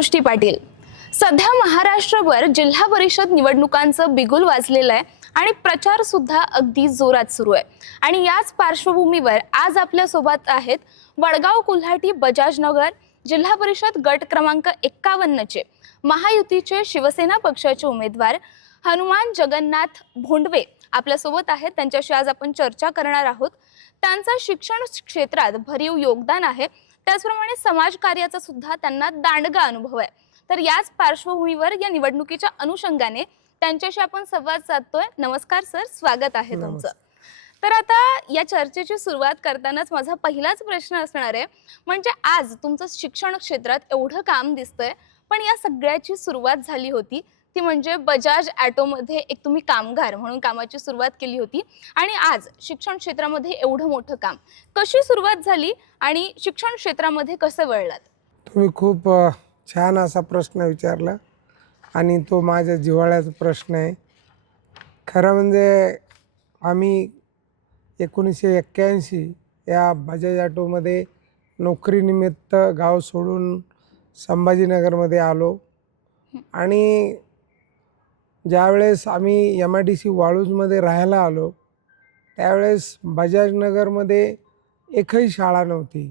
सृष्टी पाटील। सध्या महाराष्ट्रभर जिल्हा परिषद निवडणुकांचं बिगुल वाजलेलं आहे आणि प्रचार सुद्धा अगदी जोरात सुरू आहे। आणि याच पार्श्वभूमीवर आज आपल्या सोबत आहेत वडगाव कोल्हाटी बजाजनगर जिल्हा परिषद गट क्रमांक 51 चे महायुतीचे शिवसेना पक्षाचे उमेदवार हनुमान जगन्नाथ भोंडवे आपल्या सोबत आहेत। त्यांच्याशी आज आपण चर्चा करणार आहोत। त्यांचा शिक्षण क्षेत्रात भरीव योगदान आहे, त्याचप्रमाणे समाजकार्याचा सुद्धा त्यांना दांडगा अनुभव आहे। तर याच पार्श्वभूमीवर या निवडणुकीच्या अनुषंगाने त्यांच्याशी आपण संवाद साधतोय। नमस्कार सर, स्वागत आहे तुमचं। तर आता या चर्चेची सुरुवात करतानाच माझा पहिलाच प्रश्न असणार आहे, म्हणजे आज तुमचं शिक्षण क्षेत्रात एवढं काम दिसतंय, पण या सगळ्याची सुरुवात झाली होती ती म्हणजे बजाज ऑटोमध्ये एक तुम्ही कामगार म्हणून कामाची सुरुवात केली होती आणि आज शिक्षण क्षेत्रामध्ये एवढं मोठं काम, कशी सुरुवात झाली आणि शिक्षण क्षेत्रामध्ये कसं वळलात? तुम्ही खूप छान असा प्रश्न विचारला आणि तो माझ्या जिव्हाळ्याचा प्रश्न आहे। खरं म्हणजे आम्ही 1981 या बजाज ऑटोमध्ये नोकरीनिमित्त गाव सोडून संभाजीनगरमध्ये आलो आणि ज्यावेळेस आम्ही MIDC वाळूजमध्ये राहायला आलो त्यावेळेस बजाजनगरमध्ये एकही शाळा नव्हती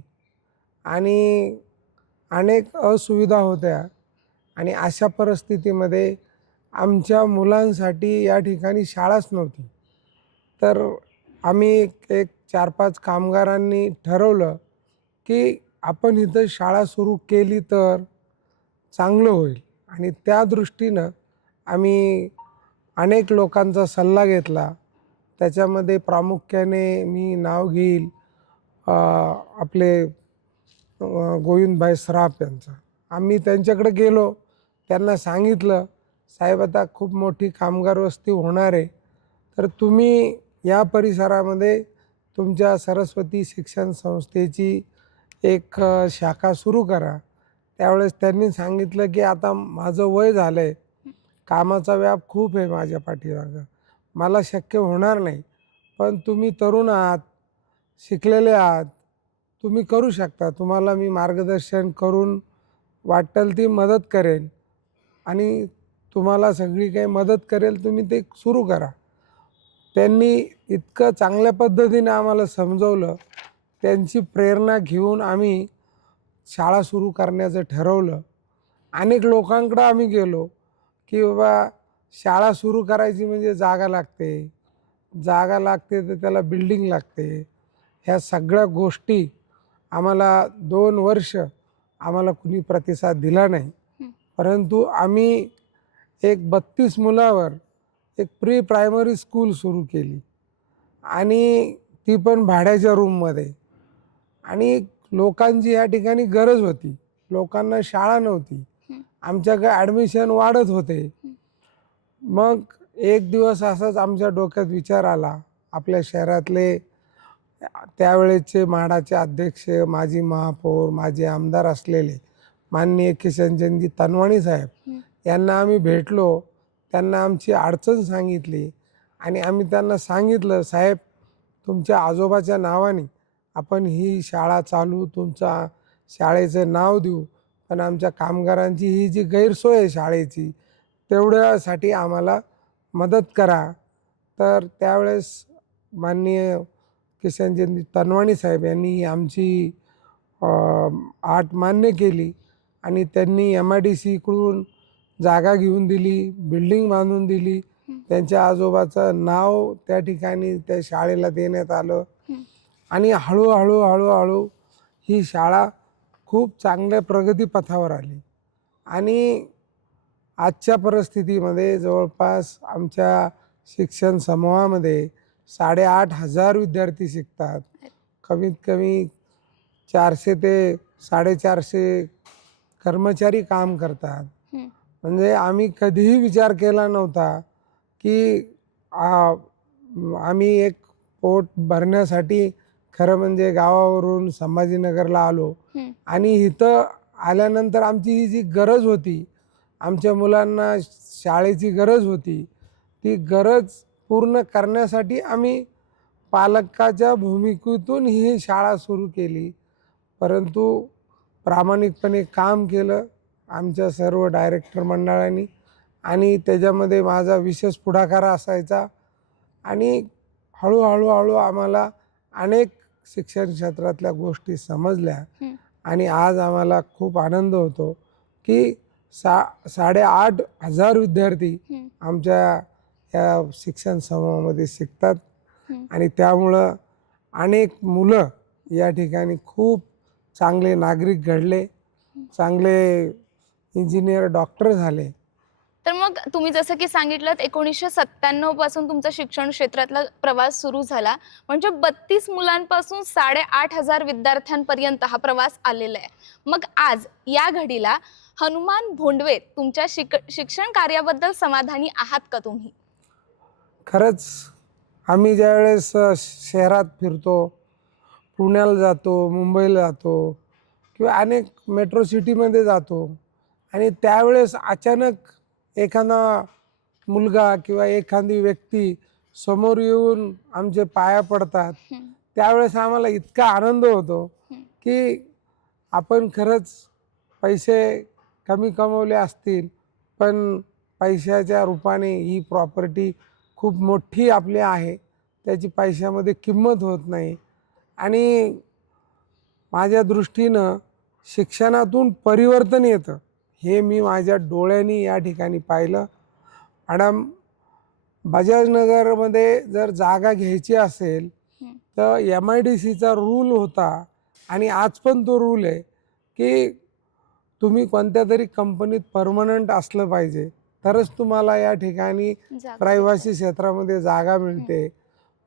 आणि अनेक असुविधा होत्या आणि अशा परिस्थितीमध्ये आमच्या मुलांसाठी या ठिकाणी शाळाच नव्हती। तर आम्ही एक 4-5 कामगारांनी ठरवलं की आपण इथं शाळा सुरू केली तर चांगलं होईल आणि त्या दृष्टीनं आम्ही अनेक लोकांचा सल्ला घेतला। त्याच्यामध्ये प्रामुख्याने मी नाव घेईल आपले गोविंदभाई सराफ यांचा। आम्ही त्यांच्याकडे गेलो, त्यांना सांगितलं साहेब आता खूप मोठी कामगार वस्ती होणार आहे, तर तुम्ही या परिसरामध्ये तुमच्या सरस्वती शिक्षण संस्थेची एक शाखा सुरू करा। त्यावेळेस त्यांनी सांगितलं की आता माझं वय झालं आहे, कामाचा व्याप खूप आहे माझ्या पाठीमागं, मला शक्य होणार नाही, पण तुम्ही तरुण आहात, शिकलेले आहात, तुम्ही करू शकता, तुम्हाला मी मार्गदर्शन करून वाटेल ती मदत करेन आणि तुम्हाला सगळी काही मदत करेल, तुम्ही ते सुरू करा। त्यांनी इतकं चांगल्या पद्धतीने आम्हाला समजवलं, त्यांची प्रेरणा घेऊन आम्ही शाळा सुरू करण्याचं ठरवलं। अनेक लोकांकडं आम्ही गेलो की बाबा शाळा सुरू करायची म्हणजे जागा लागते तर त्याला बिल्डिंग लागते, ह्या सगळ्या गोष्टी आम्हाला 2 वर्ष आम्हाला कुणी प्रतिसाद दिला नाही। परंतु आम्ही एक 32 मुलावर एक प्री प्रायमरी स्कूल सुरू केली आणि ती पण भाड्याच्या रूममध्ये। आणि लोकांची या ठिकाणी गरज होती, लोकांना शाळा नव्हती, आमच्याकडे ॲडमिशन वाढत होते। मग एक दिवस असाच आमच्या डोक्यात विचार आला, आपल्या शहरातले त्यावेळेचे म्हाडाचे अध्यक्ष, माजी महापौर, माजी आमदार असलेले माननीय किशनचंदजी तनवाणी साहेब यांना आम्ही भेटलो, त्यांना आमची अडचण सांगितली आणि आम्ही त्यांना सांगितलं साहेब तुमच्या आजोबाच्या नावाने आपण ही शाळा चालू, तुमच्या शाळेचं नाव देऊ, पण आमच्या कामगारांची ही जी गैरसोय आहे शाळेची तेवढ्यासाठी आम्हाला मदत करा। तर त्यावेळेस माननीय किशनचंदजी तनवाणी साहेब यांनी आमची आट मान्य केली आणि त्यांनी MIDCकडून जागा घेऊन दिली, बिल्डिंग बांधून दिली, त्यांच्या आजोबाचं नाव त्या ठिकाणी त्या शाळेला देण्यात आलं आणि हळूहळू ही शाळा खूप चांगल्या प्रगतीपथावर आली आणि आजच्या परिस्थितीमध्ये जवळपास आमच्या शिक्षण समूहामध्ये 8,500 विद्यार्थी शिकतात, कमीत कमी 400 ते 450 कर्मचारी काम करतात। म्हणजे आम्ही कधीही विचार केला नव्हता की आम्ही एक पोट भरण्यासाठी खरं म्हणजे गावावरून संभाजीनगरला आलो आणि इथं आल्यानंतर आमची ही जी गरज होती, आमच्या मुलांना शाळेची गरज होती, ती गरज पूर्ण करण्यासाठी आम्ही पालकाच्या भूमिकेतून ही शाळा सुरू केली। परंतु प्रामाणिकपणे काम केलं आमच्या सर्व डायरेक्टर मंडळांनी, आणि त्याच्यामध्ये माझा विशेष पुढाकार असायचा. आणि हळूहळू आम्हाला अनेक शिक्षण क्षेत्रातल्या गोष्टी समजल्या. आणि आज आम्हाला खूप आनंद होतो की 8,500 विद्यार्थी आमच्या या शिक्षण समूहामध्ये शिकतात. आणि त्यामुळं अनेक मुलं या ठिकाणी खूप चांगले नागरिक घडले, चांगले इंजिनियर, डॉक्टर झाले. तर मग तुम्ही जसं की सांगितलं 1997 पासून तुमचा शिक्षण क्षेत्रातला प्रवास सुरू झाला, म्हणजे 32 मुलांपासून 8,500 विद्यार्थ्यांपर्यंत हा प्रवास आलेला आहे. मग आज या घडीला हनुमान भोंडवे तुमच्या शिक्षण कार्याबद्दल समाधानी आहात का तुम्ही? खरंच आम्ही ज्यावेळेस शहरात फिरतो, पुण्याला जातो, मुंबईला जातो किंवा अनेक मेट्रो सिटीमध्ये जातो, आणि त्यावेळेस अचानक एखादा मुलगा किंवा एखादी व्यक्ती समोर येऊन आमचे पाया पडतात, त्यावेळेस आम्हाला इतका आनंद होतो की आपण खरंच पैसे कमी कमवले असतील, पण पैशाच्या रूपाने ही प्रॉपर्टी खूप मोठी आपली आहे, त्याची पैशामध्ये किंमत होत नाही. आणि माझ्या दृष्टीनं शिक्षणातून परिवर्तन येतं, हे मी माझ्या डोळ्यांनी या ठिकाणी पाहिलं. मॅडम, बजाजनगरमध्ये जर जागा घ्यायची असेल तर MIDCचा रूल होता, आणि आज पण तो रूल आहे की तुम्ही कोणत्या तरी कंपनीत परमनंट असलं पाहिजे, तरच तुम्हाला या ठिकाणी रहिवासी क्षेत्रामध्ये जागा मिळते.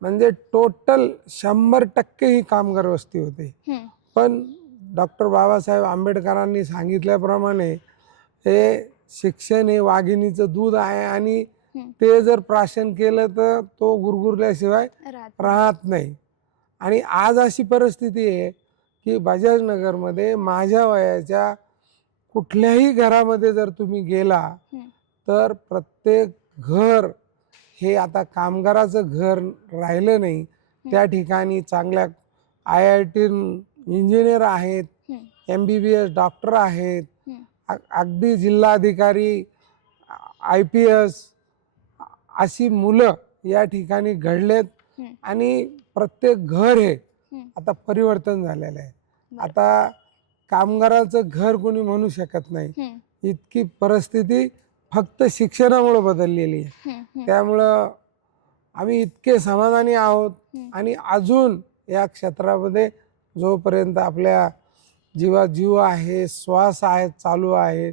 म्हणजे टोटल 100% ही कामगार वस्ती होते. पण डॉक्टर बाबासाहेब आंबेडकरांनी सांगितल्याप्रमाणे हे शिक्षण हे वाघिणीचं दूध आहे, आणि ते जर प्राशन केलं तर तो गुरगुरल्याशिवाय राहत नाही. आणि आज अशी परिस्थिती आहे की बजाजनगरमध्ये माझ्या वयाच्या कुठल्याही घरामध्ये जर तुम्ही गेला तर प्रत्येक घर हे आता कामगाराचं घर राहिलं नाही. त्या ठिकाणी चांगल्या IIT इंजिनियर आहेत, MBBS डॉक्टर आहेत, अगदी जिल्हाधिकारी, IPS अशी मुलं या ठिकाणी घडलेत. आणि प्रत्येक घर हे आता परिवर्तन झालेलं आहे. आता कामगाराचं घर कोणी म्हणू शकत नाही, इतकी परिस्थिती फक्त शिक्षणामुळे बदललेली आहे. त्यामुळं आम्ही इतके समाधानी आहोत. आणि अजून या क्षेत्रामध्ये जोपर्यंत आपल्या जीवात जीव आहे, श्वास आहे, चालू आहे,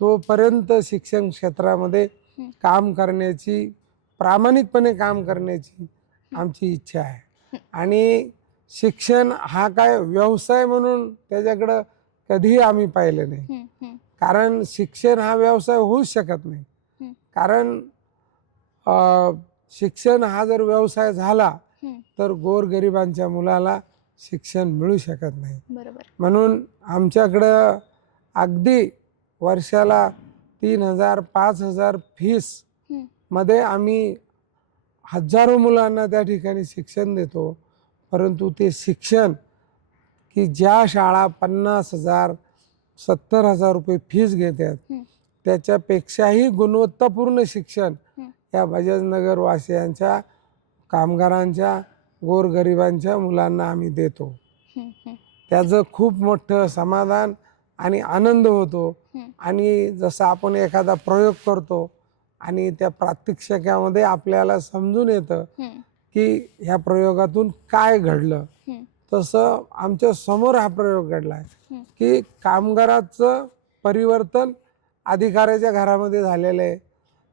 तोपर्यंत शिक्षण क्षेत्रामध्ये काम करण्याची, प्रामाणिकपणे काम करण्याची आमची इच्छा आहे. आणि शिक्षण हा काय व्यवसाय म्हणून त्याच्याकडं कधीही आम्ही पाहिलं नाही, कारण शिक्षण हा व्यवसाय होऊच शकत नाही. कारण शिक्षण हा जर व्यवसाय झाला तर गोरगरिबांच्या मुलाला शिक्षण मिळू शकत नाही. म्हणून आमच्याकडं अगदी वर्षाला 3,000 5,000 फीस मध्ये आम्ही हजारो मुलांना त्या ठिकाणी शिक्षण देतो. परंतु ते शिक्षण की ज्या शाळा 50,000 70,000 रुपये फीस घेतात, त्याच्यापेक्षाही गुणवत्तापूर्ण शिक्षण या बजाजनगर वासियांच्या, कामगारांच्या, गोरगरिबांच्या मुलांना आम्ही देतो. त्याचं खूप मोठं समाधान आणि आनंद होतो. आणि जसं आपण एखादा प्रयोग करतो आणि त्या प्रात्यक्षिकामध्ये आपल्याला समजून येतं की ह्या प्रयोगातून काय घडलं, तसं आमच्या समोर हा प्रयोग घडला आहे की कामगाराचं परिवर्तन अधिकाऱ्याच्या घरामध्ये झालेलं आहे,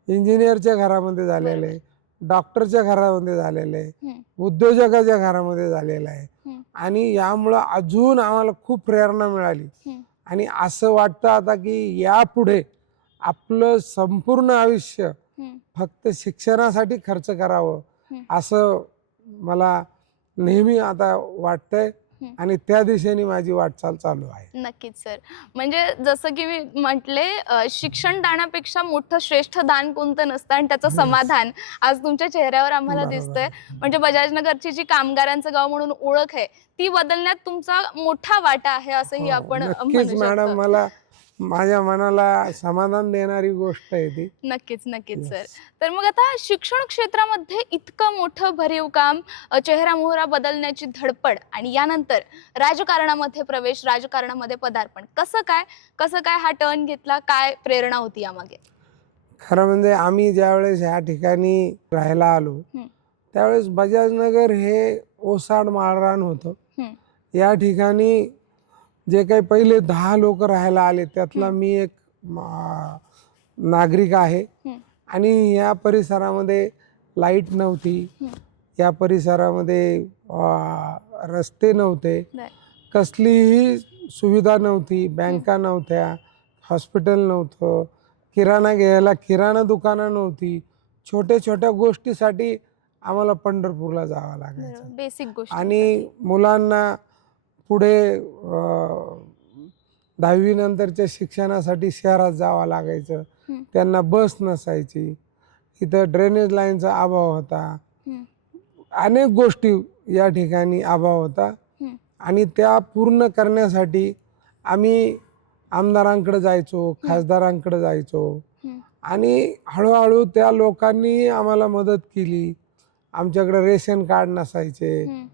इंजिनियरच्या घरामध्ये झालेलं आहे, डॉक्टरच्या घरामध्ये झालेलं आहे, उद्योजकाच्या घरामध्ये झालेलं आहे. आणि यामुळं अजून आम्हाला खूप प्रेरणा मिळाली. आणि असं वाटतं आता की यापुढे आपलं संपूर्ण आयुष्य फक्त शिक्षणासाठी खर्च करावं, असं मला नेहमी आता वाटतंय. आणि त्या दिशेने माझी वाटचाल चालू आहे. नक्कीच सर. म्हणजे जसं की मी म्हटले, शिक्षण दानापेक्षा मोठं श्रेष्ठ दान कोणतं नसतं, आणि त्याचं समाधान आज तुमच्या चेहऱ्यावर आम्हाला दिसतंय. म्हणजे बजाजनगरची जी कामगारांचं गाव म्हणून ओळख आहे ती बदलण्यात तुमचा मोठा वाटा आहे, असंही आपण म्हणू नक्कीच शकतो. मॅडम, मला माझ्या मनाला समाधान देणारी गोष्ट आहे ती. नक्कीच नक्कीच Yes. सर. तर मग आता शिक्षण क्षेत्रामध्ये इतकं मोठं भरीव काम, चेहरामोहरा बदलण्याची धडपड आणि यानंतर राजकारणामध्ये प्रवेश, राजकारणामध्ये पदार्पण, कसं काय हा टर्न घेतला? काय प्रेरणा होती यामागे? खरं म्हणजे आम्ही ज्यावेळेस ह्या ठिकाणी राहायला आलो हं, त्यावेळेस बजाजनगर हे ओसाड माळरान होतं. हं, या ठिकाणी जे काही पहिले 10 लोक राहायला आले त्यातला मी एक नागरिक आहे. हं, आणि या परिसरामध्ये लाईट नव्हती, हं. या परिसरामध्ये रस्ते नव्हते, बरं. कसलीही सुविधा नव्हती, बँका नव्हत्या, हॉस्पिटल नव्हतं, किराणा घ्यायला किराणा दुकानं नव्हती. छोट्या छोट्या गोष्टीसाठी आम्हाला पंढरपूरला जावं लागायचं. बेसिक गोष्टी. आणि मुलांना पुढे 10वी नंतरच्या शिक्षणासाठी शहरात जावं लागायचं. हं, त्यांना बस नसायची, इथं ड्रेनेज लाईनचा अभाव होता, हं, अनेक गोष्टी या ठिकाणी अभाव होता. हं, आणि त्या पूर्ण करण्यासाठी आम्ही आमदारांकडे जायचो, खासदारांकडे जायचो. हं, आणि हळूहळू त्या लोकांनी आम्हाला मदत केली. आमच्याकडे रेशन कार्ड नसायचे, हं,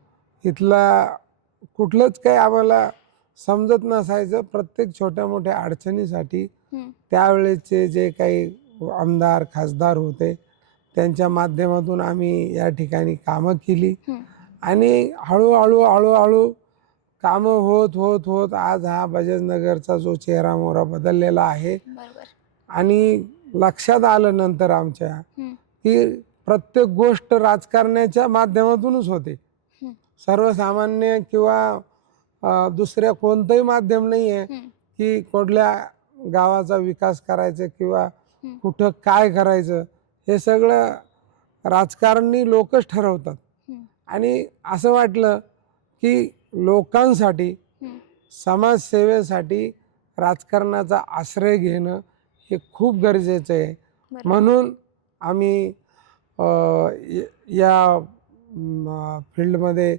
इथला कुठलंच काही आम्हाला समजत नसायचं. प्रत्येक छोट्या मोठ्या अडचणीसाठी हं, त्यावेळेचे जे काही आमदार खासदार होते त्यांच्या माध्यमातून आम्ही या ठिकाणी कामं केली. हं. आणि हळूहळू कामं होत होत होत आज हा बजाजनगरचा जो चेहरामोहरा बदललेला आहे. बरोबर. आणि लक्षात आलं नंतर आमच्या हं, की प्रत्येक गोष्ट राजकारण्याच्या माध्यमातूनच होते. हं, सर्वसामान्य किंवा दुसऱ्या कोणतंही माध्यम नाही आहे हं, की कुठल्या गावाचा विकास करायचा किंवा हं, कुठं काय करायचं हे सगळं राजकारणी लोकच ठरवतात. हं, आणि असं वाटलं की लोकांसाठी, हं. समाजसेवेसाठी राजकारणाचा आश्रय घेणं हे खूप गरजेचं आहे. बरोबर. म्हणून आम्ही या फील्डमध्ये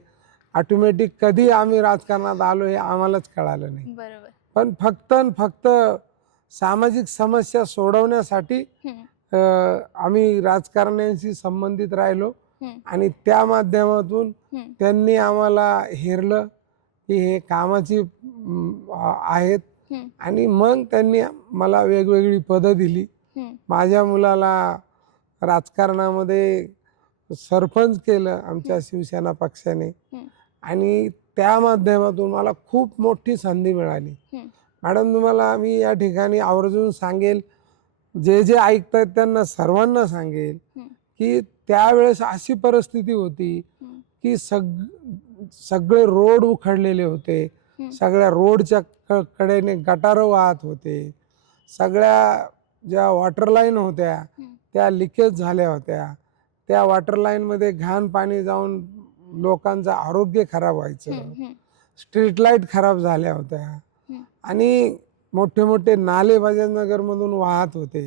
ऑटोमॅटिक कधी आम्ही राजकारणात आलो हे आम्हालाच कळालं नाही. बरोबर. पण फक्त सामाजिक समस्या सोडवण्यासाठी हं, आम्ही राजकारण्यांशी संबंधित राहिलो. हं, आणि त्या माध्यमातून हं, त्यांनी आम्हाला हेरलं की हे कामाची आहेत. हं, आणि मग त्यांनी मला वेगवेगळी पदं दिली. हं, माझ्या मुलाला राजकारणामध्ये सरपंच केलं आमच्या शिवसेना पक्षाने. हं, आणि त्या माध्यमातून मला खूप मोठी संधी मिळाली. हं, मॅडम, तुम्हाला मी या ठिकाणी आवर्जून सांगेल, जे जे ऐकतायत त्यांना सर्वांना सांगेल हं, की त्यावेळेस अशी परिस्थिती होती हं, की सगळे रोड उखडलेले होते. हं. सगळ्या रोडच्या कडेने गटारं वाहत होते. सगळ्या ज्या वॉटर लाईन होत्या हं. त्या लिकेज झाल्या होत्या. त्या वॉटर लाईनमध्ये घाण पाणी जाऊन लोकांचं आरोग्य खराब व्हायचं. हं, हं, स्ट्रीट लाईट खराब झाल्या होत्या. हं, आणि मोठे मोठे नाले बजाजनगरमधून वाहत होते.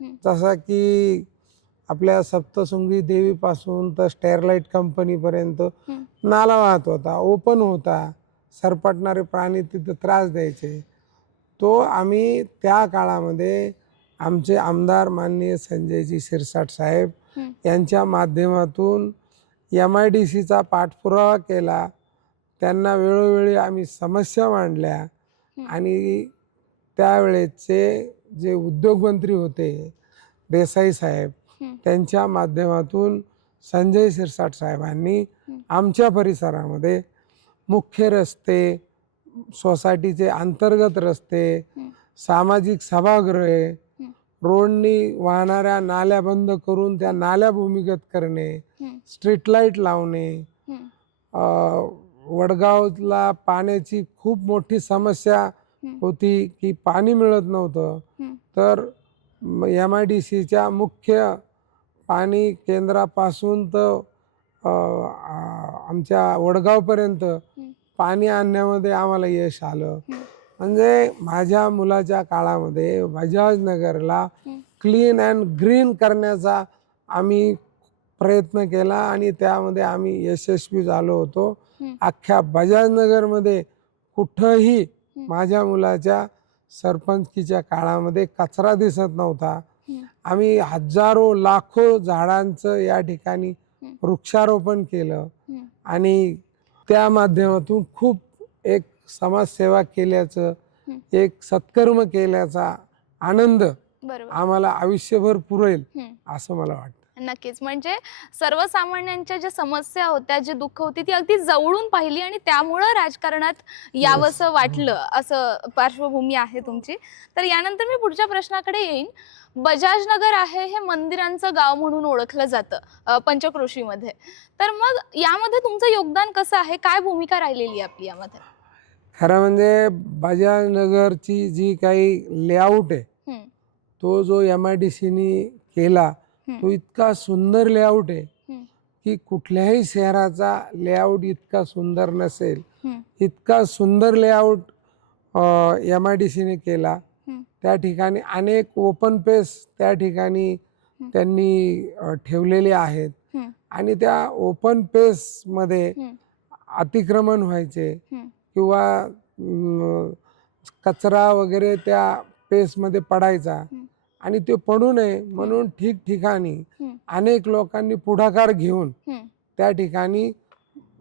हं, जसा की आपल्या सप्तशृंगी देवीपासून तर स्टेरलाईट कंपनीपर्यंत हं, नाला वाहत होता, ओपन होता. सरपटणारे प्राणी तिथं त्रास द्यायचे. तो आम्ही त्या काळामध्ये आमचे आमदार माननीय संजयजी शिरसाट साहेब हं, यांच्या माध्यमातून MIDCचा पाठपुरावा केला. त्यांना वेळोवेळी आम्ही समस्या मांडल्या. हं. आणि त्यावेळेचे जे उद्योगमंत्री होते देसाई साहेब, हं, त्यांच्या माध्यमातून संजय शिरसाट साहेबांनी हं. आमच्या परिसरामध्ये मुख्य रस्ते, सोसायटीचे अंतर्गत रस्ते, हं, सामाजिक सभागृहे, हं, रोडनी वाहणाऱ्या नाल्या बंद करून त्या नाल्या भूमिगत करणे, हं, स्ट्रीट लाईट लावणे. हं, वडगावला पाण्याची खूप मोठी समस्या हं, होती की पाणी मिळत नव्हतं. हं, तर MIDCच्या मुख्य पाणी केंद्रापासून तर आमच्या वडगावपर्यंत हं, पाणी आणण्यामध्ये आम्हाला यश आलं. हं, म्हणजे माझ्या मुलाच्या काळामध्ये बजाजनगरला हं, क्लीन अँड ग्रीन करण्याचा आम्ही प्रयत्न केला आणि त्यामध्ये आम्ही यशस्वी झालो होतो. हं, अख्ख्या बजाजनगरमध्ये कुठंही हं. माझ्या मुलाच्या सरपंचकीच्या काळामध्ये कचरा दिसत नव्हता. आम्ही हजारो लाखो झाडांचं या ठिकाणी वृक्षारोपण केलं आणि त्या माध्यमातून खूप एक समाजसेवा केल्याचं, एक सत्कर्म केल्याचा आनंद बरोबर. आम्हाला आयुष्यभर पुरेल असं मला वाटतं. नक्कीच. म्हणजे सर्वसामान्यांच्या ज्या समस्या होत्या, जे दुःख होती, ती अगदी जवळून पाहिली आणि त्यामुळं राजकारणात यावंसं वाटलं, असं पार्श्वभूमी आहे तुमची. तर यानंतर मी पुढच्या प्रश्नाकडे येईन. बजाजनगर आहे हे मंदिरांचं गाव म्हणून ओळखलं जातं पंचक्रोशीमध्ये. तर मग यामध्ये तुमचं योगदान कसं आहे? काय भूमिका राहिलेली आहे आपली यामध्ये? खरं म्हणजे बजाजनगरची जी काही लेआउट आहे, हं, तो जो MIDCनी केला, तो इतका सुंदर लेआउट आहे हं, की कुठल्याही शहराचा लेआउट इतका सुंदर नसेल. हं, इतका सुंदर लेआउट MIDCने केला. हं, त्या ठिकाणी अनेक ओपन पेस त्या ठिकाणी त्यांनी ठेवलेले आहेत हं, आणि त्या ओपन पेसमध्ये हं, अतिक्रमण व्हायचे हं, किंवा कचरा वगैरे त्या पेसमध्ये पडायचा आणि ते पडू नये म्हणून ठिकठिकाणी हं, अनेक लोकांनी पुढाकार घेऊन हं, त्या ठिकाणी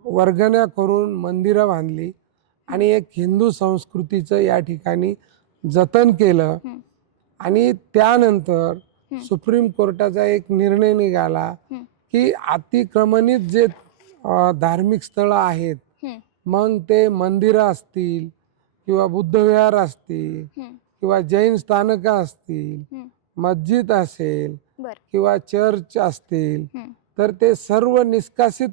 वर्गण्या करून मंदिरं बांधली आणि एक हिंदू संस्कृतीचं या ठिकाणी जतन केलं. हं, आणि त्यानंतर सुप्रीम कोर्टाचा एक निर्णय निघाला हं, की अतिक्रमणित जे धार्मिक स्थळं आहेत, हं, मग ते मंदिरं असतील किंवा बुद्धविहार असतील हं, किंवा जैन स्थानकं असतील, हं. मस्जिद असेल बरं. किंवा चर्च असतील, हं, तर ते सर्व निष्कासित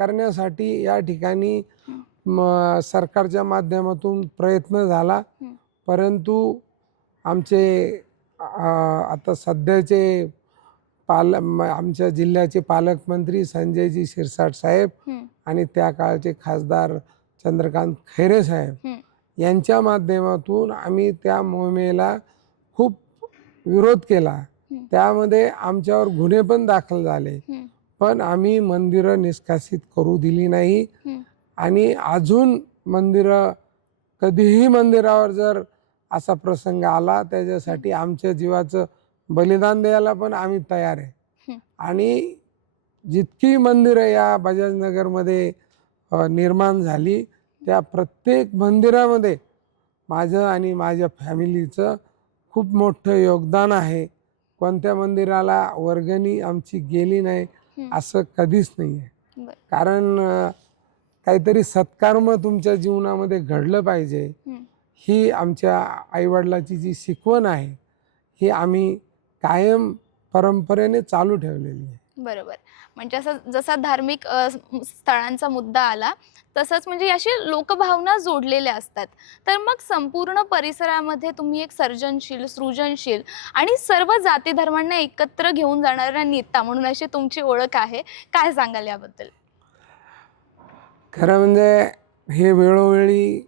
करण्यासाठी या ठिकाणी हं, सरकारच्या माध्यमातून प्रयत्न झाला. हं, परंतु आमचे आता सध्याचे आमच्या जिल्ह्याचे पालकमंत्री संजयजी शिरसाट साहेब हं, आणि त्या काळचे खासदार चंद्रकांत खैरे साहेब हं, यांच्या माध्यमातून आम्ही त्या मोहिमेला खूप विरोध केला. हं, त्यामध्ये आमच्यावर गुन्हे पण दाखल झाले, हं, पण आम्ही मंदिरं निष्कासित करू दिली नाही. हं, आणि अजून मंदिरं, कधीही मंदिरावर जर असा प्रसंग आला त्याच्यासाठी आमच्या जीवाचं बलिदान द्यायला पण आम्ही तयार आहे. हं. आणि जितकी मंदिरं या बजाजनगरमध्ये निर्माण झाली, त्या प्रत्येक मंदिरामध्ये माझं आणि माझ्या फॅमिलीचं खूप मोठं योगदान आहे. कोणत्या मंदिराला वर्गणी आमची गेली नाही असं कधीच नाही आहे. बरं. कारण काहीतरी सत्कर्म तुमच्या जीवनामध्ये घडलं पाहिजे, हं, ही आमच्या आईवडिलाची जी शिकवण आहे, ही आम्ही कायम परंपरेने चालू ठेवलेली आहे. बरोबर. म्हणजे असं जसा धार्मिक स्थळांचा मुद्दा आला, तसंच म्हणजे अशी लोकभावना जोडलेल्या असतात. तर मग संपूर्ण परिसरामध्ये तुम्ही एक सर्जनशील, सृजनशील आणि सर्व जाती धर्मांना एकत्र घेऊन जाणारा नेता म्हणून अशी तुमची ओळख आहे. काय सांगाल याबद्दल? खरं म्हणजे हे वेळोवेळी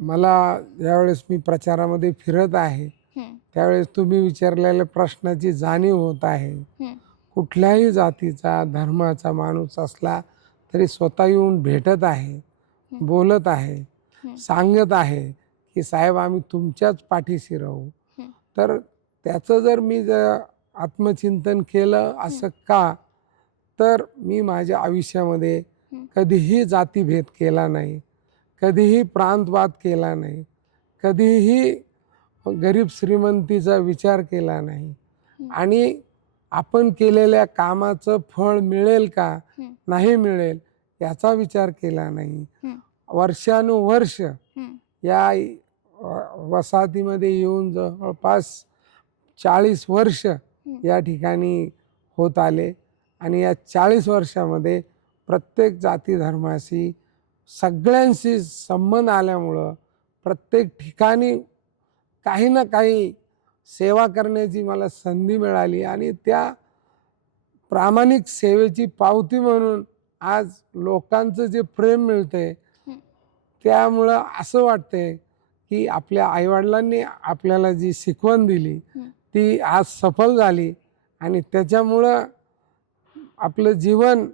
मला ज्यावेळेस मी प्रचारामध्ये फिरत आहे, हं, त्यावेळेस तुम्ही विचारलेल्या प्रश्नाची जाणीव होत आहे. हं, कुठल्याही जातीचा, धर्माचा माणूस असला तरी स्वतः येऊन भेटत आहे, बोलत आहे, हं, सांगत आहे की साहेब आम्ही तुमच्याच पाठीशी राहू. हं, तर त्याचं जर मी आत्मचिंतन केलं असं का, तर मी माझ्या आयुष्यामध्ये हं, कधीही जातीभेद केला नाही, कधीही प्रांतवाद केला नाही, कधीही गरीब श्रीमंतीचा विचार केला नाही. हं, आणि आपण केलेल्या कामाचं फळ मिळेल का हं, नाही मिळेल याचा विचार केला नाही. हं, वर्षानुवर्ष हं, या वसाहतीमध्ये येऊन जवळपास 40 वर्ष या ठिकाणी होत आले आणि या 40 वर्षामध्ये प्रत्येक जाती धर्माशी सगळ्यांशी संबंध आल्यामुळं प्रत्येक ठिकाणी काही ना काही सेवा करण्याची मला संधी मिळाली आणि त्या प्रामाणिक सेवेची पावती म्हणून आज लोकांचं जे प्रेम मिळते, हं, त्यामुळं असं वाटते की आपल्या आईवडिलांनी आपल्याला जी शिकवण दिली हं. ती आज सफल झाली आणि त्याच्यामुळं आपलं जीवन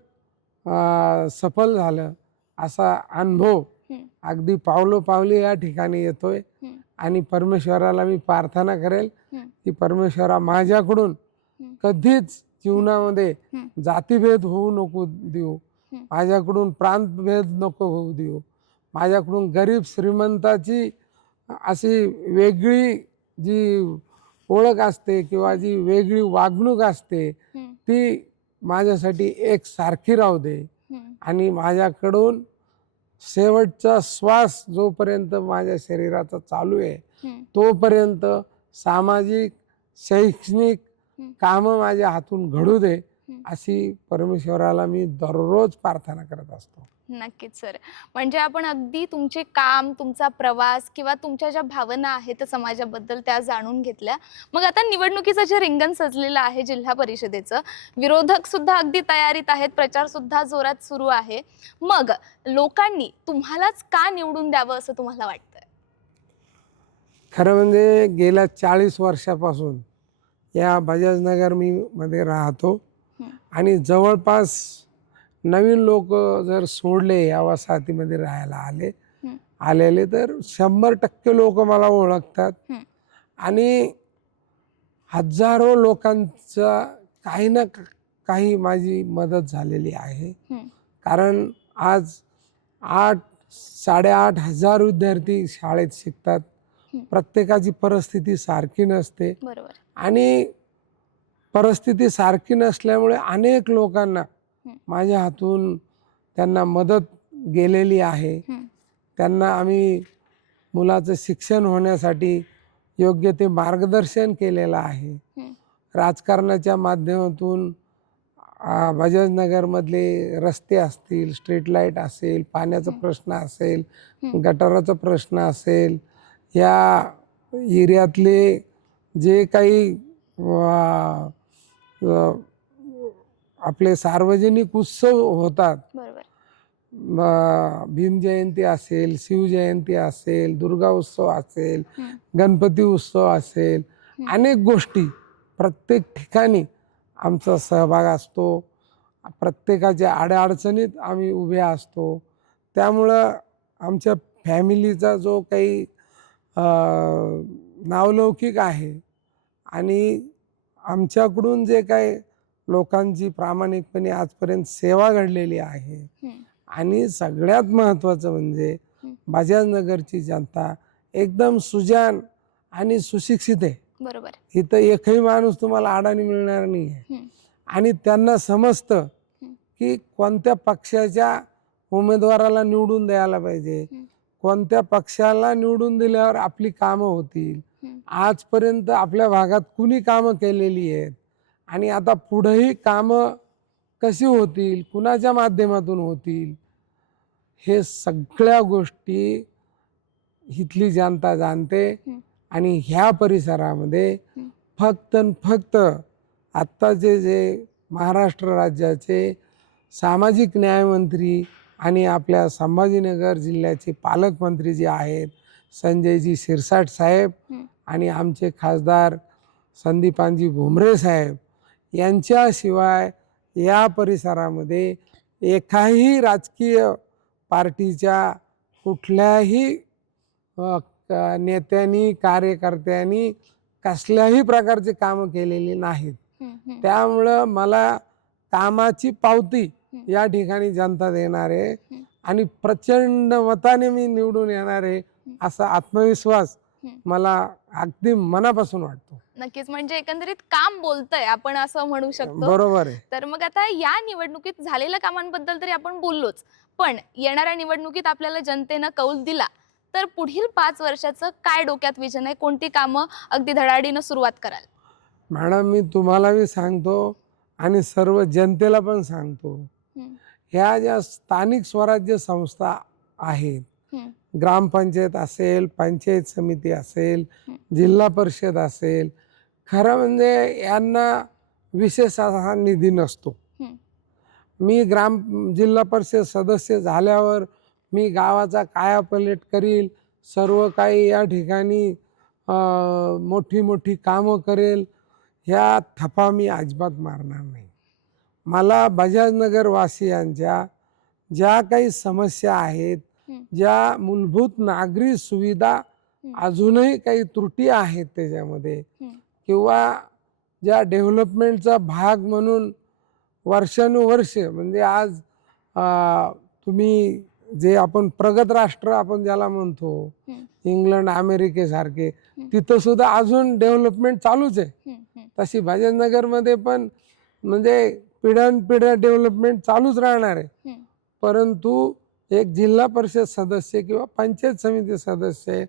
सफल झालं असा अनुभव अगदी पावलोपावली या ठिकाणी येतोय आणि परमेश्वराला मी प्रार्थना करेल की परमेश्वरा माझ्याकडून कधीच जीवनामध्ये जातीभेद होऊ नको देऊ, माझ्याकडून प्रांतभेद नको होऊ देऊ, माझ्याकडून गरीब श्रीमंताची अशी वेगळी जी ओळख असते किंवा जी वेगळी वागणूक असते ती माझ्यासाठी एक सारखी राहू दे आणि माझ्याकडून शेवटचा श्वास जोपर्यंत माझ्या शरीराचा चालू आहे तोपर्यंत सामाजिक शैक्षणिक कामं माझ्या हातून घडू दे अशी परमेश्वराला मी दररोज प्रार्थना करत असतो. नक्कीच सर. म्हणजे आपण अगदी तुमचे काम, तुमचा प्रवास किंवा तुमच्या ज्या भावना आहेत समाजाबद्दल त्या जाणून घेतल्या. मग आता निवडणुकीचं जे रिंगण सजलेलं आहे जिल्हा परिषदेचं, विरोधक सुद्धा अगदी तयारीत आहेत, प्रचार सुद्धा जोरात सुरू आहे. मग लोकांनी तुम्हालाच का निवडून द्यावं असं तुम्हाला वाटतंय? खरं म्हणजे गेल्या 40 वर्षापासून या बजाजनगर मध्ये राहतो आणि जवळपास नवीन लोक जर सोडले या वसाहतीमध्ये राहायला आलेले तर 100% लोक मला ओळखतात आणि हजारो लोकांचा काही ना काही माझी मदत झालेली आहे. कारण आज 8-8.5 हजार विद्यार्थी शाळेत शिकतात. प्रत्येकाची परिस्थिती सारखी नसते आणि परिस्थिती सारखी नसल्यामुळे अनेक लोकांना माझ्या हातून त्यांना मदत गेलेली आहे. त्यांना आम्ही मुलाचं शिक्षण होण्यासाठी योग्य ते मार्गदर्शन केलेलं आहे. राजकारणाच्या माध्यमातून बजाजनगरमधले रस्ते असतील, स्ट्रीट लाईट असेल, पाण्याचा प्रश्न असेल, गटाराचा प्रश्न असेल, या एरियातले जे काही आपले सार्वजनिक उत्सव होतात, भीम जयंती असेल, शिवजयंती असेल, दुर्गा उत्सव असेल, गणपती उत्सव असेल, अनेक गोष्टी प्रत्येक ठिकाणी आमचा सहभाग असतो. प्रत्येकाच्या अडचणीत आम्ही उभे असतो. त्यामुळं आमच्या फॅमिलीचा जो काही नावलौकिक आहे आणि आमच्याकडून जे काही लोकांची प्रामाणिकपणे आजपर्यंत सेवा घडलेली आहे आणि सगळ्यात महत्त्वाचं म्हणजे बजाजनगरची जनता एकदम सुजाण आणि सुशिक्षित आहे. बरोबर. इथं एकही माणूस तुम्हाला अडाणी मिळणार नाही आहे आणि त्यांना समजतं की कोणत्या पक्षाच्या उमेदवाराला निवडून द्यायला पाहिजे, कोणत्या पक्षाला निवडून दिल्यावर आपली कामं होतील, आजपर्यंत आपल्या भागात कुणी कामं केलेली आहेत आणि आता पुढेही कामं कशी होतील, कुणाच्या माध्यमातून होतील, हे सगळ्या गोष्टी इथली जनता जाणते. आणि ह्या परिसरामध्ये फक्त आत्ताचे जे महाराष्ट्र राज्याचे सामाजिक न्यायमंत्री आणि आपल्या संभाजीनगर जिल्ह्याचे पालकमंत्री जे आहेत संजयजी शिरसाट साहेब आणि आमचे खासदार संदीपानजी भुमरे साहेब यांच्याशिवाय या परिसरामध्ये एकाही राजकीय पार्टीच्या कुठल्याही नेत्यांनी कार्यकर्त्यांनी कसल्याही प्रकारचे कामं केलेली नाहीत. त्यामुळं मला कामाची पावती या ठिकाणी जनता देणार आहे आणि प्रचंड मताने मी निवडून येणार आहे असा आत्मविश्वास मला अगदी मनापासून वाटतो. नक्कीच. म्हणजे एकंदरीत काम बोलतंय आपण असं म्हणू शकतो. बरोबर आहे. तर मग आता या निवडणुकीत झालेल्या कामांबद्दल तरी आपण बोललोच, पण येणाऱ्या निवडणुकीत आपल्याला जनतेनं कौल दिला तर पुढील 5 वर्षाचं काय डोक्यात विजन आहे? कोणती कामं अगदी धडाडीनं सुरुवात कराल? मॅडम, मी तुम्हालाही सांगतो आणि सर्व जनतेला पण सांगतो, ह्या ज्या स्थानिक स्वराज्य संस्था आहेत, ग्रामपंचायत असेल, पंचायत समिती असेल, जिल्हा परिषद असेल, खरं म्हणजे यांना विशेष असा निधी नसतो. मी जिल्हा परिषद सदस्य झाल्यावर मी गावाचा कायापालट करील, सर्व काही या ठिकाणी मोठी कामं करेल, ह्या थपा मी अजिबात मारणार नाही. मला बजाजनगर वासियांच्या ज्या काही समस्या आहेत, ज्या मूलभूत नागरी सुविधा अजूनही काही त्रुटी आहेत त्याच्यामध्ये, किंवा ज्या डेव्हलपमेंटचा भाग म्हणून वर्षानुवर्ष, म्हणजे आज तुम्ही जे आपण प्रगत राष्ट्र आपण ज्याला म्हणतो, इंग्लंड अमेरिकेसारखे, तिथं सुद्धा अजून डेव्हलपमेंट चालूच आहे. तशी बजाजनगरमध्ये पण म्हणजे पिढ्यानपिढ्या डेव्हलपमेंट चालूच राहणार आहे. परंतु एक जिल्हा परिषद सदस्य किंवा पंचायत समिती सदस्य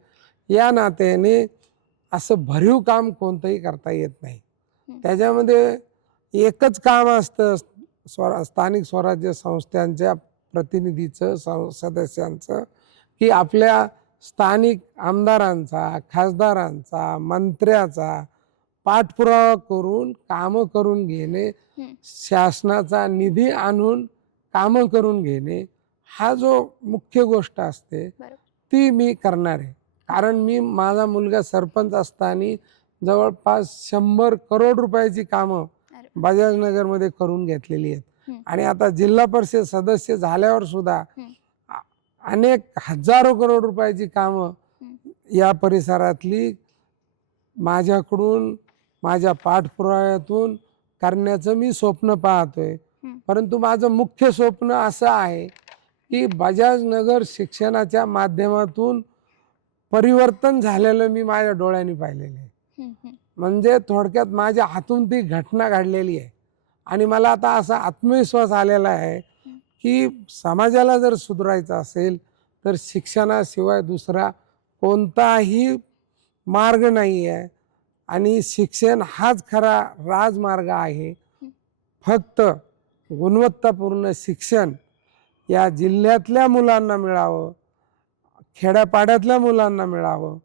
या नात्याने असं भरीव काम कोणतंही करता येत नाही. त्याच्यामध्ये एकच काम असतं स्थानिक स्वराज्य संस्थांच्या प्रतिनिधीचं, सदस्यांचं, की आपल्या स्थानिक आमदारांचा, खासदारांचा, मंत्र्याचा पाठपुरावा करून कामं करून घेणे, शासनाचा निधी आणून कामं करून घेणे, हा जो मुख्य गोष्ट असते ती मी करणार आहे. कारण मी माझा मुलगा सरपंच असताना जवळपास 100 करोड रुपयाची कामं बजाजनगरमध्ये करून घेतलेली आहेत. आणि आता जिल्हा परिषद सदस्य झाल्यावर सुद्धा अनेक हजारो करोड रुपयाची कामं या परिसरातली माझ्याकडून, माझ्या पाठपुराव्यातून करण्याचं मी स्वप्न पाहतोय. परंतु माझं मुख्य स्वप्न असं आहे की बजाजनगर शिक्षणाच्या माध्यमातून परिवर्तन झालेलं मी माझ्या डोळ्यांनी पाहिलेलं आहे. म्हणजे थोडक्यात माझ्या हातून ती घटना घडलेली आहे. आणि मला आता असा आत्मविश्वास आलेला आहे की समाजाला जर सुधारायचं असेल तर शिक्षणाशिवाय दुसरा कोणताही मार्ग नाही आहे. आणि शिक्षण हाच खरा राजमार्ग आहे. फक्त गुणवत्तापूर्ण शिक्षण या जिल्ह्यातल्या मुलांना मिळावं, खेड्यापाड्यातल्या मुलांना मिळावं,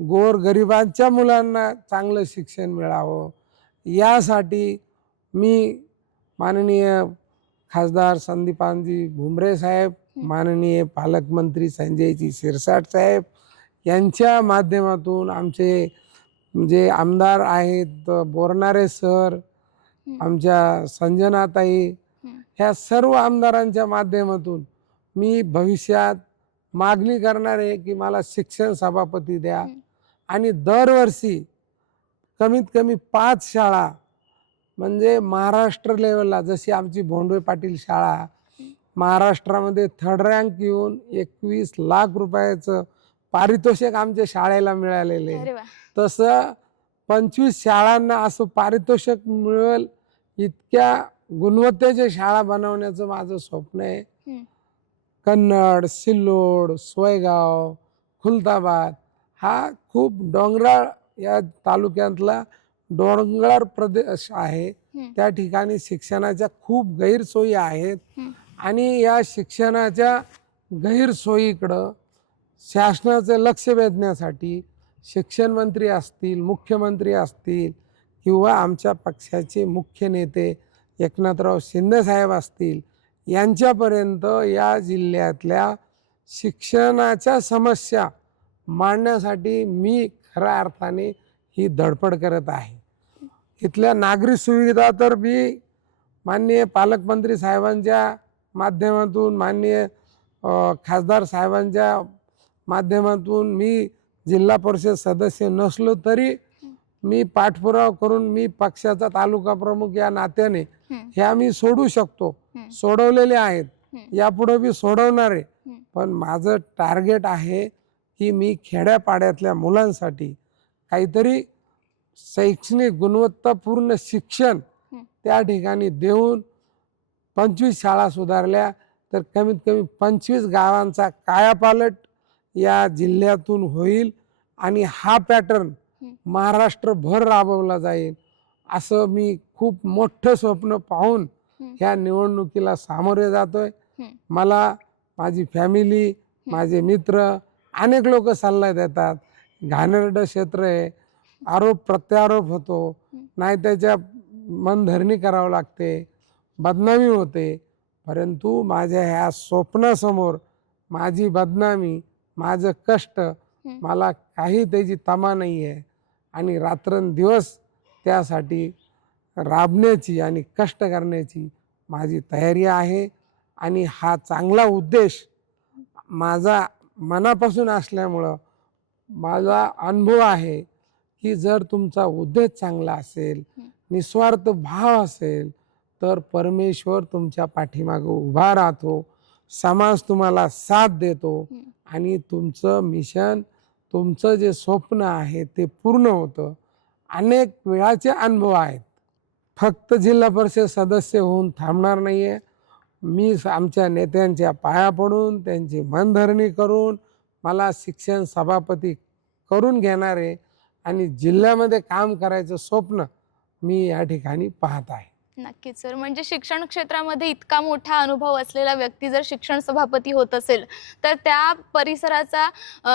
गोरगरिबांच्या मुलांना चांगलं शिक्षण मिळावं, यासाठी मी माननीय खासदार संदीपानजी भुमरे साहेब, माननीय पालकमंत्री संजयजी शिरसाट साहेब यांच्या माध्यमातून, आमचे जे आमदार आहेत बोरनारे सर, आमच्या संजनाताई, ह्या सर्व आमदारांच्या माध्यमातून मी भविष्यात मागणी करणार आहे की मला शिक्षण सभापती द्या. आणि दरवर्षी कमीत कमी 5 शाळा, म्हणजे महाराष्ट्र लेवलला, जशी आमची भोंडवे पाटील शाळा महाराष्ट्रामध्ये 3rd रँक येऊन 21 लाख रुपयाचं पारितोषिक आमच्या शाळेला मिळालेले आहे, तसं 25 शाळांना असं पारितोषिक मिळेल इतक्या गुणवत्तेच्या शाळा बनवण्याचं माझं स्वप्न आहे. कन्नड, सिल्लोड, सोयगाव, खुलताबाद हा खूप डोंगराळ, या तालुक्यातला डोंगराळ प्रदेश आहे. त्या ठिकाणी शिक्षणाच्या खूप गैरसोयी आहेत. आणि या शिक्षणाच्या गैरसोयीकडं शासनाचं लक्ष वेधण्यासाठी शिक्षण मंत्री असतील, मुख्यमंत्री असतील, किंवा आमच्या पक्षाचे मुख्य नेते एकनाथराव शिंदे साहेब असतील, यांच्यापर्यंत या जिल्ह्यातल्या शिक्षणाच्या समस्या मांडण्यासाठी मी खऱ्या अर्थाने ही धडपड करत आहे. इथल्या नागरी सुविधा तर मी माननीय पालकमंत्री साहेबांच्या माध्यमातून, माननीय खासदार साहेबांच्या माध्यमातून, मी जिल्हा परिषद सदस्य नसलो तरी मी पाठपुरावा करून मी पक्षाचा तालुका प्रमुख या नात्याने ह्या मी सोडू शकतो, सोडवलेले आहेत, यापुढे मी सोडवणार आहे. पण माझं टार्गेट आहे की मी खेड्यापाड्यातल्या मुलांसाठी काहीतरी शैक्षणिक गुणवत्तापूर्ण शिक्षण त्या ठिकाणी देऊन 25 शाळा सुधारल्या तर कमीत कमी 25 गावांचा कायापालट या जिल्ह्यातून होईल. आणि हा पॅटर्न महाराष्ट्रभर राबवला जाईल असं मी खूप मोठं स्वप्न पाहून ह्या निवडणुकीला सामोरे जातोय. मला माझी फॅमिली, माझे मित्र, अनेक लोक सल्ला देतात, घाणेरडं क्षेत्र आहे, आरोप प्रत्यारोप होतो, नाही त्याच्या मनधरणी करावं लागते, बदनामी होते. परंतु माझ्या ह्या स्वप्नासमोर माझी बदनामी, माझं कष्ट, मला काही त्याची तमा नाही आहे. आणि रात्रंदिवस त्यासाठी राबण्याची आणि कष्ट करण्याची माझी तयारी आहे. आणि हा चांगला उद्देश माझा मनापासून असल्यामुळं माझा अनुभव आहे की जर तुमचा उद्देश चांगला असेल, निस्वार्थ भाव असेल, तर परमेश्वर तुमच्या पाठीमागे उभा राहतो, समाज तुम्हाला साथ देतो आणि तुमचं मिशन, तुमचं जे स्वप्न आहे ते पूर्ण होतं. अनेक वेळाचे अनुभव आहेत. फक्त जिल्हा परिषद सदस्य होऊन थांबणार नाही आहे. मी आमच्या नेत्यांच्या पाया पडून त्यांची मनधरणी करून मला शिक्षण सभापती करून घेणार आहे आणि जिल्ह्यामध्ये काम करायचं स्वप्न मी या ठिकाणी पाहत आहे. नक्कीच सर, म्हणजे शिक्षण क्षेत्रामध्ये इतका मोठा अनुभव असलेला व्यक्ती जर शिक्षण सभापती होत असेल तर त्या परिसराचा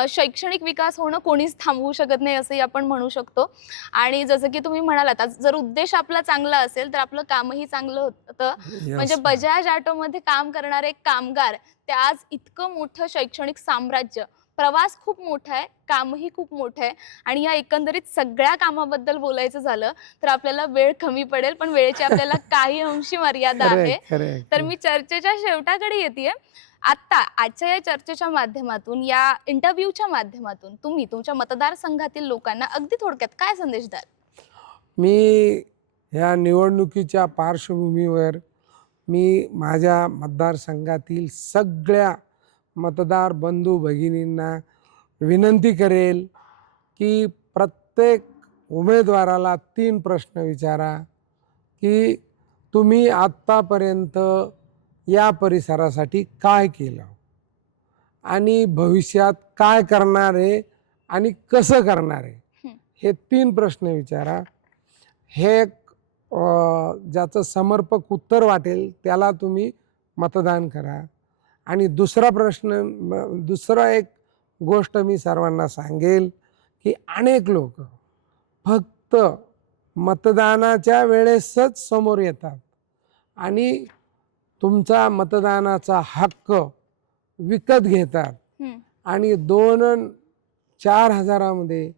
शैक्षणिक विकास होणं कोणीच थांबवू शकत नाही असंही आपण म्हणू शकतो. आणि जसं की तुम्ही म्हणालात, जर उद्देश आपला चांगला असेल तर आपलं कामही चांगलं होतं. म्हणजे बजाज ऑटोमध्ये काम करणारे कामगार ते आज इतकं मोठं शैक्षणिक साम्राज्य, प्रवास खूप मोठा आहे, कामही खूप मोठं आहे आणि या एकंदरीत सगळ्या कामाबद्दल बोलायचं झालं तर आपल्याला वेळ कमी पडेल, पण वेळेची आपल्याला काही अंशी मर्यादा आहे. तर मी चर्चेच्या शेवटाकडे येते. आता आजच्या या चर्चेच्या माध्यमातून, या इंटरव्ह्यूच्या माध्यमातून तुम्ही तुमच्या मतदारसंघातील लोकांना अगदी थोडक्यात काय संदेश द्याल? मी ह्या निवडणुकीच्या पार्श्वभूमीवर मी माझ्या मतदारसंघातील सगळ्या मतदार बंधू भगिनींना विनंती करेल की प्रत्येक उमेदवाराला 3 प्रश्न विचारा की तुम्ही आत्तापर्यंत या परिसरासाठी काय केलं आणि भविष्यात काय करणार आहे आणि कसं करणार आहे, हे 3 प्रश्न विचारा. हे ज्याचं समर्पक उत्तर वाटेल त्याला तुम्ही मतदान करा. आणि दुसरा एक गोष्ट मी सर्वांना सांगेल की अनेक लोक फक्त मतदानाच्या वेळेसच समोर येतात आणि तुमचा मतदानाचा हक्क विकत घेतात आणि 2-4 हजारामध्ये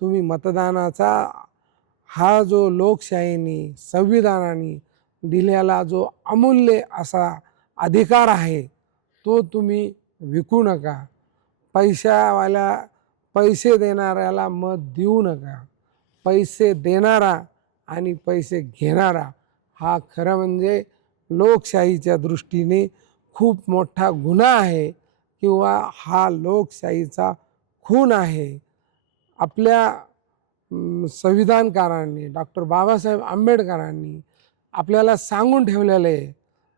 तुम्ही मतदानाचा हा जो लोकशाहीने, संविधानाने दिलेला जो अमूल्य असा अधिकार आहे तो तुम्ही विकू नका. पैसे देणाऱ्याला मत देऊ नका. पैसे देणारा आणि पैसे घेणारा हा खरं म्हणजे लोकशाहीच्या दृष्टीने खूप मोठा गुन्हा आहे किंवा हा लोकशाहीचा खून आहे. आपल्या संविधानकारांनी, डॉक्टर बाबासाहेब आंबेडकरांनी आपल्याला सांगून ठेवलेलं आहे,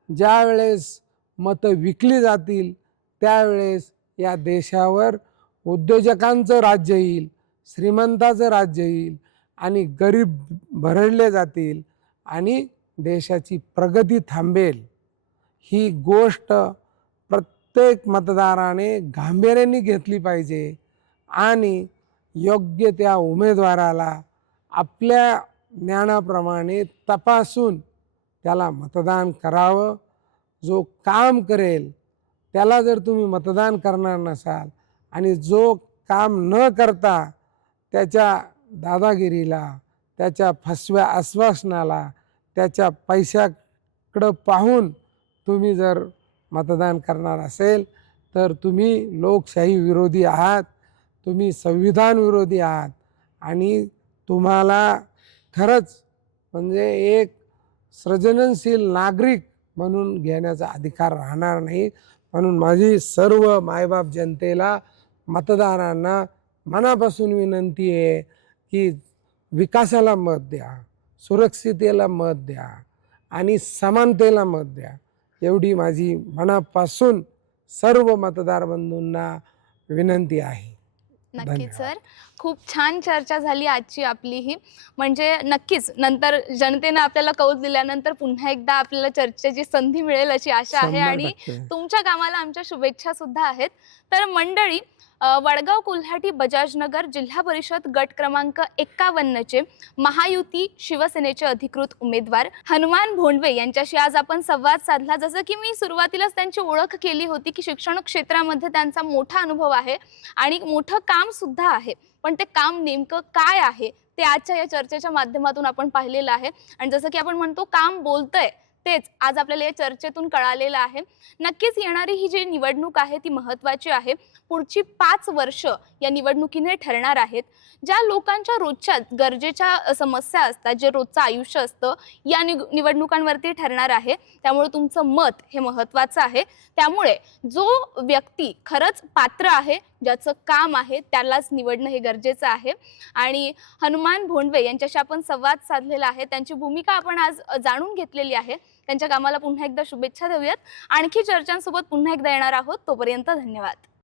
ज्या वेळेस मतं विकली जातील त्यावेळेस या देशावर उद्योजकांचं राज्य येईल, श्रीमंताचं राज्य येईल आणि गरीब भरडले जातील आणि देशाची प्रगती थांबेल. ही गोष्ट प्रत्येक मतदाराने गांभीर्याने घेतली पाहिजे आणि योग्य त्या उमेदवाराला आपल्या ज्ञानाप्रमाणे तपासून त्याला मतदान करावं. जो काम करेल त्याला जर तुम्ही मतदान करणार नसाल आणि जो काम न करता त्याच्या दादागिरीला, त्याच्या फसव्या आश्वासनाला, त्याच्या पैशाकडं पाहून तुम्ही जर मतदान करणार असेल तर तुम्ही लोकशाही विरोधी आहात, तुम्ही संविधान विरोधी आहात आणि तुम्हाला खरंच म्हणजे एक सृजनशील नागरिक म्हणून घेण्याचा अधिकार राहणार नाही. म्हणून माझी सर्व मायबाप जनतेला, मतदारांना मनापासून विनंती आहे की विकासाला मत द्या, सुरक्षिततेला मत द्या आणि समानतेला मत द्या. एवढी माझी मनापासून सर्व मतदार बंधूंना विनंती आहे. नक्कीच सर, खूप छान चर्चा झाली आजची आपली ही. म्हणजे नक्कीच नंतर जनतेने आपल्याला कौल दिल्यानंतर पुन्हा एकदा आपल्याला चर्चेची संधी मिळेल अशी आशा आहे आणि तुमच्या कामाला आमच्या शुभेच्छा सुद्धा आहेत. तर मंडळी, वडगाव कोल्हाटी बजाजनगर जिल्हा परिषद गट क्रमांक 51चे महायुती शिवसेनेचे अधिकृत उमेदवार हनुमान भोंडवे यांच्याशी आज आपण संवाद साधला. जसं की मी सुरुवातीलाच त्यांची ओळख केली होती की शिक्षण क्षेत्रामध्ये त्यांचा मोठा अनुभव आहे आणि मोठं काम सुद्धा आहे, पण ते काम नेमकं काय आहे ते आजच्या या चर्चेच्या माध्यमातून आपण पाहिलेलं आहे. आणि जसं की आपण म्हणतो काम बोलतंय तेच आज आपल्याला या चर्चेतून कळालेलं आहे। नक्कीच येणारी ही जी निवडणूक आहे ती महत्त्वाची आहे। पुढची 5 वर्ष या निवडणुकीने ठरणार आहेत। ज्या लोकांच्या रोजच्या गरजेच्या समस्या असतात, जे रोजचं आयुष्य असतं, या निवडणुकांवरती ठरणार आहे। त्यामुळे तुमचं मत हे महत्त्वाचं आहे। त्यामुळे जो व्यक्ती खरंच पात्र आहे, ज्याचं काम आहे, त्यालाच निवडणं हे गरजेचं आहे। आणि हनुमान भोंडवे यांच्याशी आपण संवाद साधलेला आहे। त्यांची भूमिका आपण आज जाणून घेतलेली आहे। त्यांच्या कामाला पुन्हा एकदा शुभेच्छा देऊयात। आणखी चर्चांसोबत पुन्हा एकदा येणार आहोत। तोपर्यंत धन्यवाद।